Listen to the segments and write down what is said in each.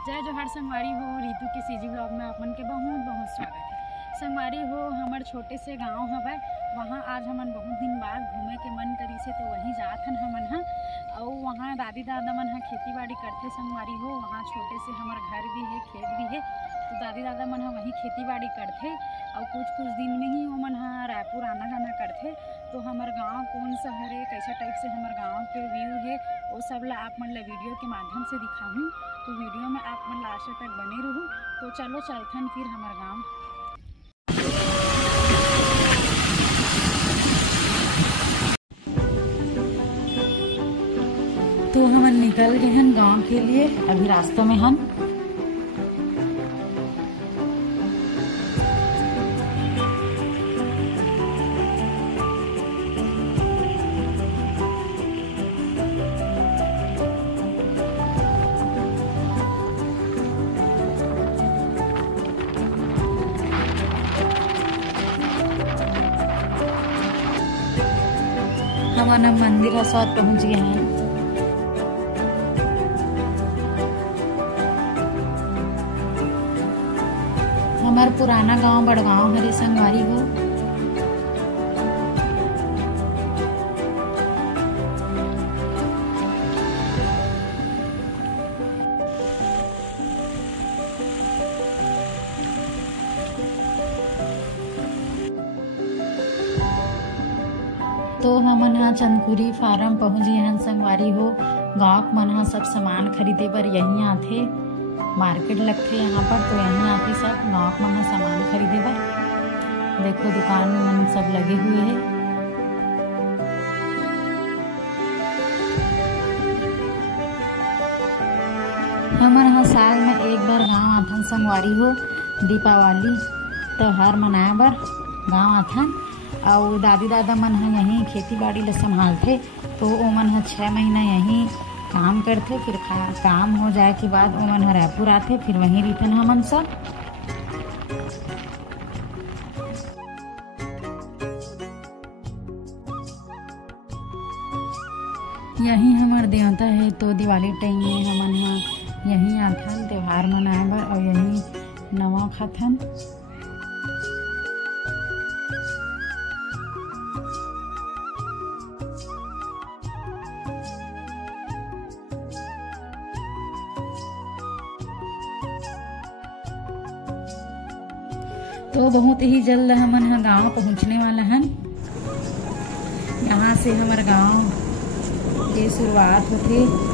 जय जोहार संगवारी हो। रितु के सीजी ब्लॉग में अपन के बहुत बहुत स्वागत है। संगवारी हो, हमार छोटे से गांव हवे, वहाँ आज हमन बहुत दिन बाद घूमे के मन करी से तो वहीं जात हन हमन हा। और वहाँ दादी दादा मन हा खेती बाड़ी करते संगवारी हो। वहाँ छोटे से हमार घर भी है, खेत भी है, तो दादी दादा मन हा वहीं खेती बाड़ी करते। और कुछ दिन में ही वो मन हा रायपुर आना जाना करते। तो हमार गांव कौन सा है, कैसा टाइप से हमार गांव के व्यू है, वो सब ला आप मन ला वीडियो के माध्यम से दिखाऊँ। तो वीडियो में आप मन लास्ट तक बने रहूँ। तो चलो चलथन फिर हमार गांव। तो हम निकल गए हैं गांव के लिए, अभी रास्ते में हम। हम मंदिर हसौद पहुंच गए हैं। हमार पुराना गांव बड़गांव हरे संगवारी हो। तो हमन हा चंदकुरी फार्म पहुंच गए हैं संगवारी हो। गाँव मन हा सब सामान खरीदे बर यहीं आथे, मार्केट लगथे यहाँ पर, तो यहीं आथे सब गाँव मन हा सामान खरीदे बर। देखो दुकान मन सब लगे हुए हैं। हमन हा साल में एक बार गाँव आथन संगवारी हो। दीपावली त्योहार मनाए बर गाँव आथन। और दादी दादा मन हा यहीं खेती बाड़ी ला संभालते। तो ओमन हा 6 महीना यहीं काम करते, फिर काम हो जाए के बाद ओमन हा रायपुर आते, फिर वहीं रिटर्न हमन सब। यहीं हमार देवता है, तो दिवाली टाइम में हमन हा यहीं आथन त्योहार मनाए बर और यहीं नवा खाथन। तो बहुत ही जल्द हमन हा गाँव पहुँचने वाला हैं। यहाँ से हमारे गाँव की शुरुआत होती।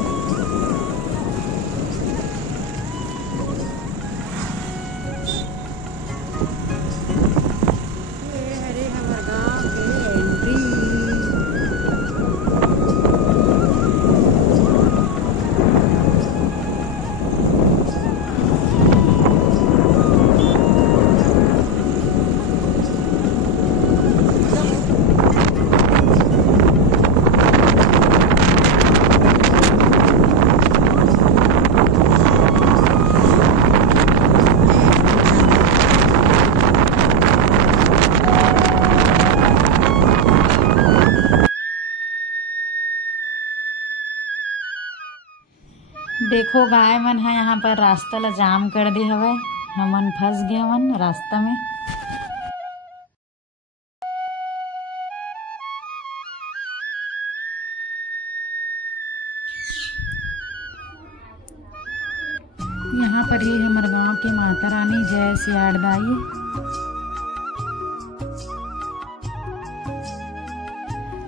देखो गाय मन है यहाँ पर रास्ता ला जाम कर दे हवे। हमन फंस गए हवन रास्ता में। यहाँ पर ही हमारे गांव की माता रानी जय सियाड़दाई।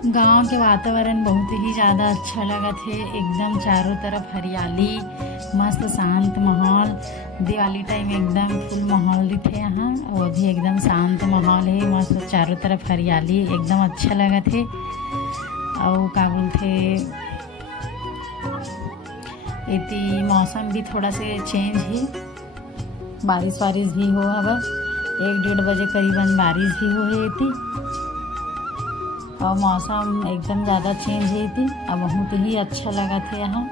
गांव के वातावरण बहुत ही ज़्यादा अच्छा लगा थे। एकदम चारों तरफ हरियाली, मस्त शांत माहौल। दिवाली टाइम एकदम फुल माहौल दिखे यहाँ, और अभी एकदम शांत माहौल है। मस्त चारों तरफ हरियाली, एकदम अच्छा लगा थे। और का बोलते, इतनी मौसम भी थोड़ा से चेंज है, बारिश भी हो। अब 1-1:30 बजे करीबन बारिश भी हो है इतनी, और मौसम एकदम ज़्यादा चेंज है थी। अब बहुत ही अच्छा लगा था यहाँ।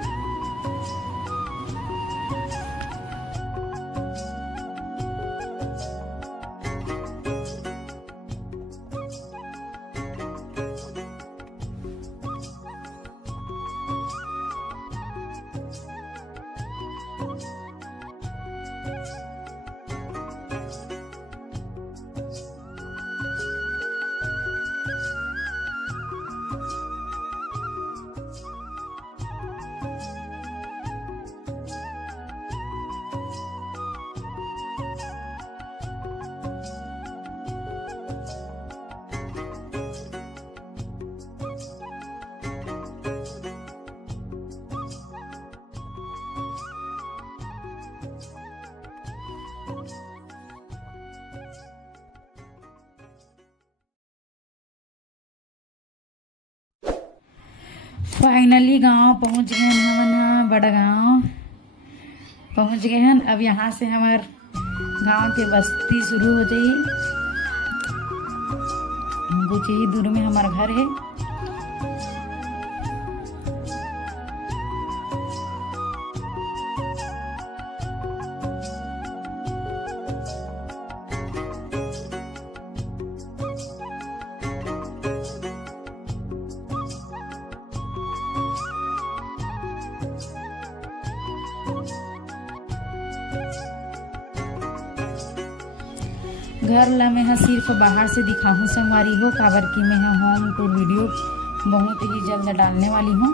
फाइनली गांव पहुंच गए हमन हा, बड़ा गांव पहुंच गए हैं। अब यहाँ से हमार गांव के बस्ती शुरू हो जाई। कुछ ही दूर में हमार घर है। घर ला मैं सिर्फ बाहर से दिखाऊँ संगवारी हो, काबर की मैं होम टूर वीडियो बहुत ही जल्द डालने वाली हूँ,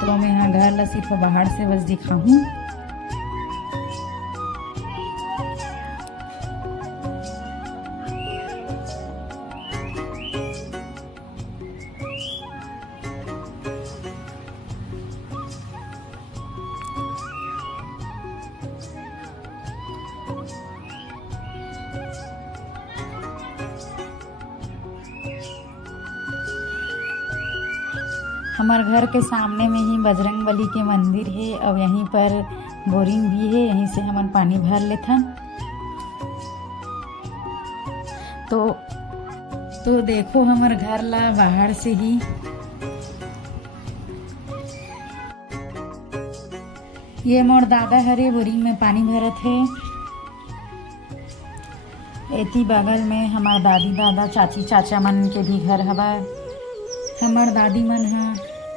तो मैं घर ला सिर्फ बाहर से बस दिखाऊँ। हमारे घर के सामने में ही बजरंगबली के मंदिर है और यहीं पर बोरिंग भी है, यहीं से हम पानी भर लेथन। तो देखो हमारे घर ला बाहर से ही ये मोर दादा हरे बोरिंग में पानी भरत है। एती बगल में हमार दादी दादा चाची चाचा मन के भी घर हवा। हमार दादी मन हा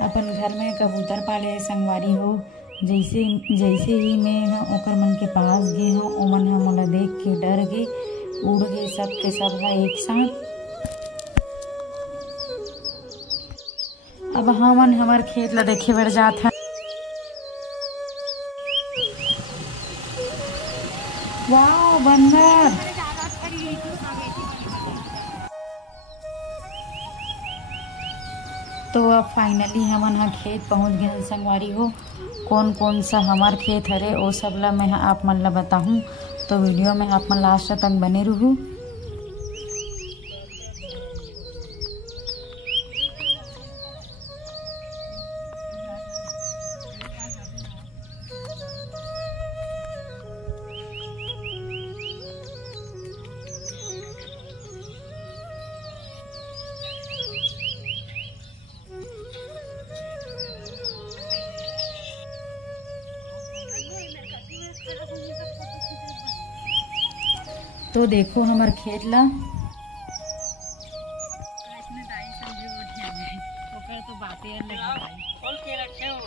अपन घर में कबूतर पाले संगवारी हो। जैसे ही मैं ओकर मन के पास गे हूँ, ओमन हा मोला देख के डर गे, उड़ गए सब के सब हा एक साथ। अब हमन हमार खेत ला देखे बर जात है। वाओ बंदर। तो अब फाइनली हमन हा खेत पहुंच गए संगवारी हो। कौन कौन सा हमार खेत हरे वो सब ला मैं आप मन ला बताऊं, तो वीडियो में आप मन लास्ट तक बने रहूं। तो देखो हमार खेत ला तो बातें खोल के रखे हो।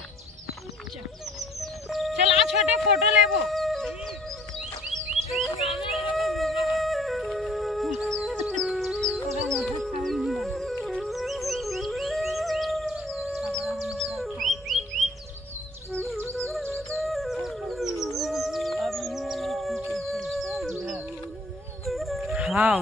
चल आ छोटे फोटो ले वो। हाँ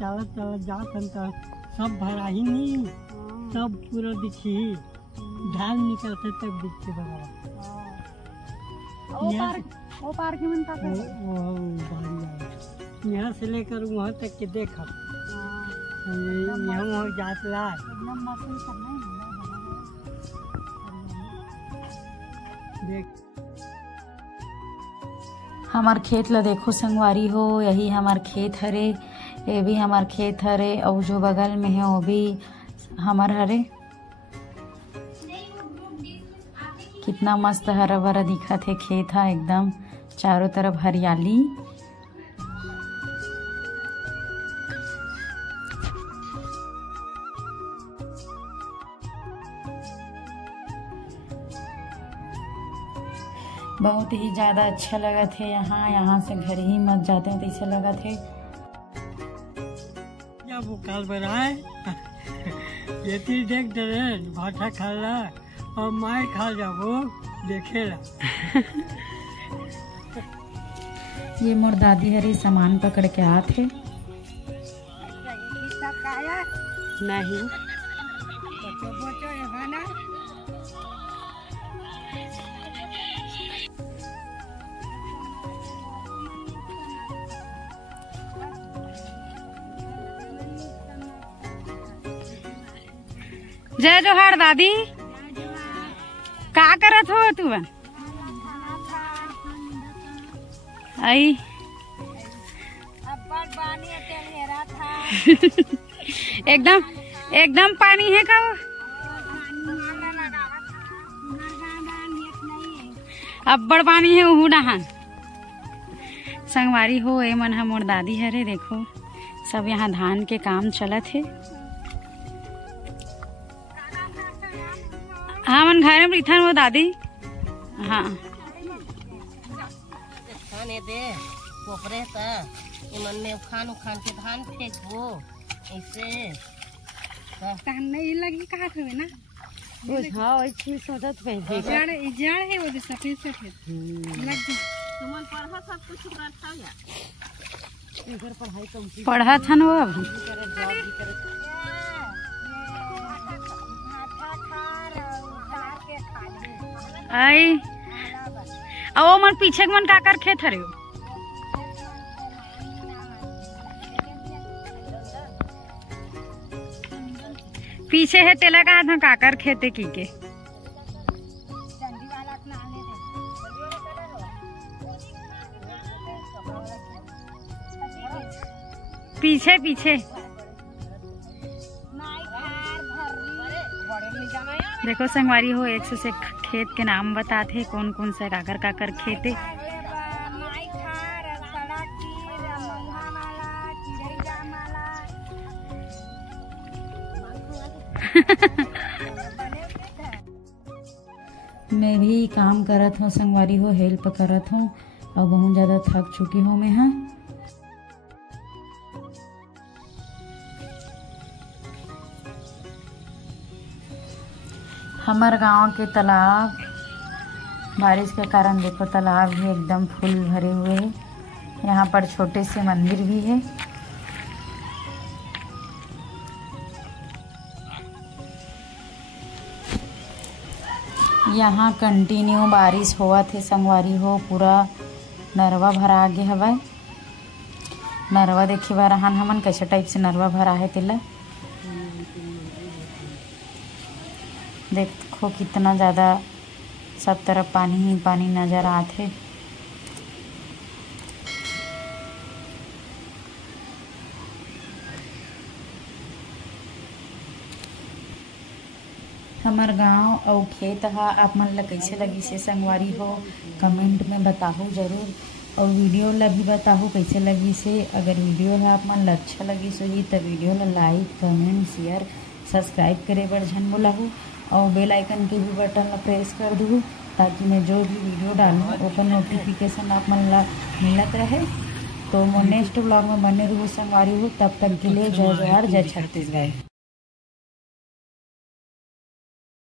चलत चलत जात सब भराही नहीं, सब पूरा दिखी ढाल निकलते तब दिखते बड़ा। वो पार्क में यहाँ से लेकर वहाँ तक के देखा यहाँ जात ला देख। हमार खेत ला देखो संगवारी हो, यही हमार खेत हरे, ये भी हमार खेत हरे और जो बगल में है वो भी हमार हरे। कितना मस्त हरा भरा दिखत है खेत है, एकदम चारों तरफ हरियाली। बहुत ही ज़्यादा अच्छा लगा थे यहाँ से घर ही मत जाते हैं तो ऐसा लगा थे। क्या वो काल बनाए ये चीज देख दे भाटा खा ला और मार खा जाबो देखेला। ये मोर दादी हरी सामान पकड़ के आते नहीं जय जोहार दादी। का करत हो तू? आई एकदम पानी है का? अब्बड़ पानी है उहू नहान संगवारी हो। ए मन मोर दादी हरे देखो सब यहाँ धान के काम चलत है। हाँ मन घर में रिथन वो दादी। हाँ दे कोपरे ता मन में उखान के धान फेंकबो ऐसे धान नहीं लगी कहा थे ना हाँ ऐसे सोचत पे जड़ है वो सफेद सफेद लग तुमन पढ़ा सब कुछ करता या इधर पढ़ाई कम पढ़ा था ना वो अभी आई ओ मन पीछे मन का कर खेत हरे पीछे है तेला का हाथ काकर खेते की के पीछे पीछे देखो संगवारी हो 100 से खेत के नाम बताते कौन कौन सा काकर काकर खेते। मैं भी काम करत हूँ संगवारी हो हेल्प करत हूँ और बहुत ज़्यादा थक चुकी हूँ मैं। हाँ हमारे गांव के तालाब बारिश के कारण देखो तालाब भी एकदम फुल भरे हुए हैं। यहाँ पर छोटे से मंदिर भी है। यहाँ कंटिन्यू बारिश हुआ थे संगवारी हो पूरा नरवा भरा आगे हवा नरवा देखे बार हमन कैसे टाइप से नरवा भरा है तेला देखो कितना ज़्यादा सब तरफ पानी ही पानी नज़र आते। हमार गांव और खेत हा आप मन ला कैसे लगी से संगवारी हो कमेंट में बताओ जरूर और वीडियो ला भी बताओ कैसे लगी से। अगर वीडियो है आप मन ला अच्छा लगी सो ही तो वीडियो ला लाइक कमेंट शेयर सब्सक्राइब करे बर झन बोलाहू और बेल आइकन के भी बटन ला प्रेस कर दूँ ताकि मैं जो भी वीडियो डालूँ ओकर नोटिफिकेशन आप मन ला मिलत रहे। तो मैं नेक्स्ट ब्लॉग में बने रहूँ संगवारी हो। तब तक के लिए जय जोहार जय छत्तीसगढ़।